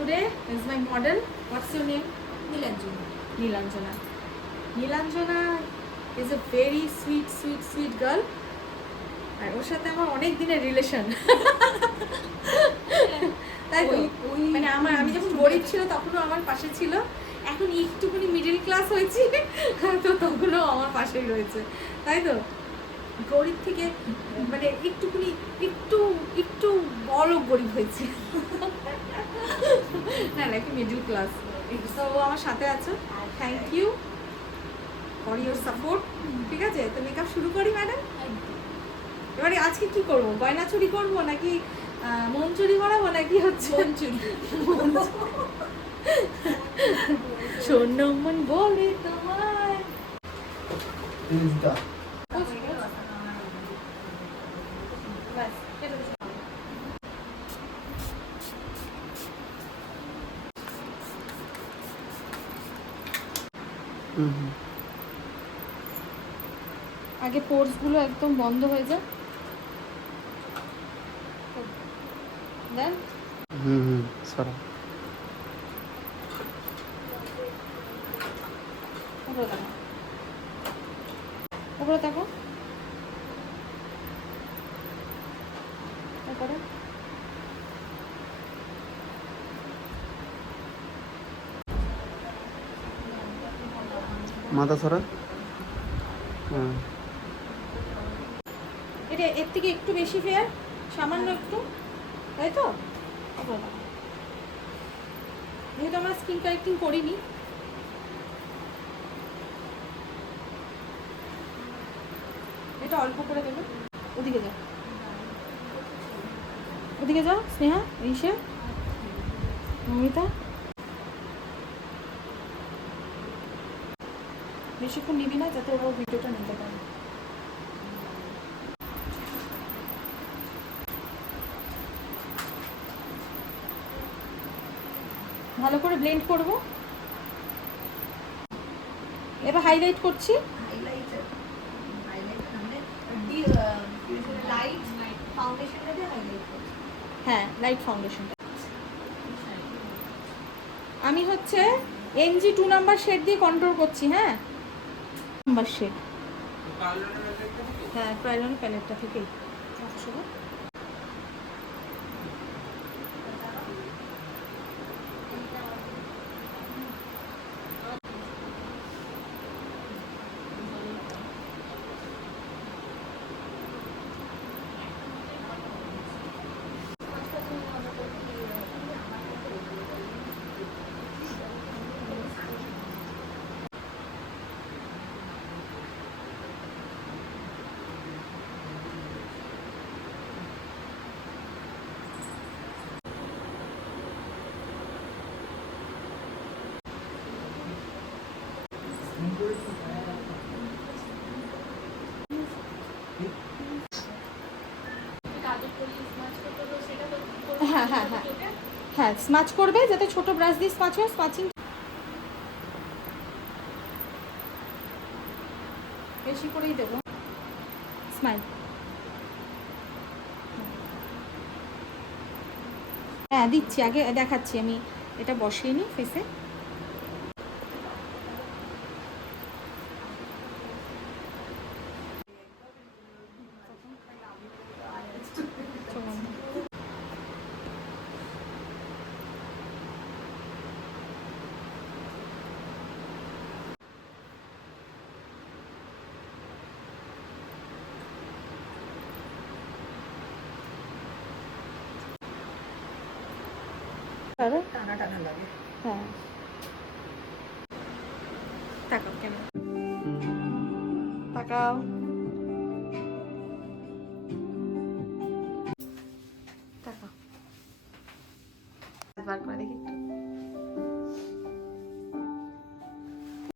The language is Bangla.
today is my model. What's your name? Nilanjana. Nilanjana. Nilanjana is a very sweet girl. আর ওর সাথে আমার অনেক দিনের রিলেশন, তাই তো? মানে আমি যখন গরিব ছিল তখনও আমার পাশে ছিল, এখন একটুখানি মিডল ক্লাস হয়েছি তো তখনও আমার পাশেই রয়েছে, তাই তো? গরিব থেকে মানে একটু বড় গরিব হয়েছে না নাকি মিডল ক্লাস। তো ও আমার সাথে আছে, thank you for your support. ঠিক আছে, তো মেকআপ শুরু করি ম্যাডাম। এবারে আজকে কি করব, গয়না চুরি করব নাকি মন চুরি করাবো নাকি হচ্ছে মন চুরি? শোনো মন বলে তোমার আগে পোর্স গুলো একদম বন্ধ হয়ে যায়, দেন সরা উপরে দেখো, তারপরে মাথা সরা। হ্যাঁ, এটা এর থেকে একটু বেশি ফেয়ার, সামান্য একটু, তাই তো? উপরে দেখো। যেহেতু আমরা স্কিন কারেক্টিং করিনি, এটা অল্প করে দেবো। ওদিকে যাও, ওদিকে যাও স্নেহা, ঋষা, মমিতা। বেশিক্ষণ নিবি না, যাতে ওরা ভিডিওটা নিতে পারে। ভালো করে ব্লেন্ড করব, এবার হাইলাইট করছি। হাইলাইটার মানে লাইট ফাউন্ডেশনটা দিয়ে হাইলাইট করছি। হ্যাঁ, লাইট ফাউন্ডেশন। আমি হচ্ছে NG 2 নাম্বার শেড দিয়ে কন্ট্রোল করছি। হ্যাঁ, নাম্বার শেড, হ্যাঁ প্রাইলন প্যালেটটা থেকেই। হ্যাঁ হ্যাঁ হ্যাঁ হ্যাঁ, স্মাচ করবে যাতে ছোট ব্রাশ দিয়ে স্মাচ হয়। স্মাচিং বেশি করেই দেবো। স্মাইল, হ্যাঁ দিচ্ছি, আগে দেখাচ্ছি। আমি এটা বসিয়ে নিই ফেসে। টানা টানা লাগে। হ্যাঁ, তাকাও ক্যামেরা, তাকাও, তাকাও, বার করে দেখি।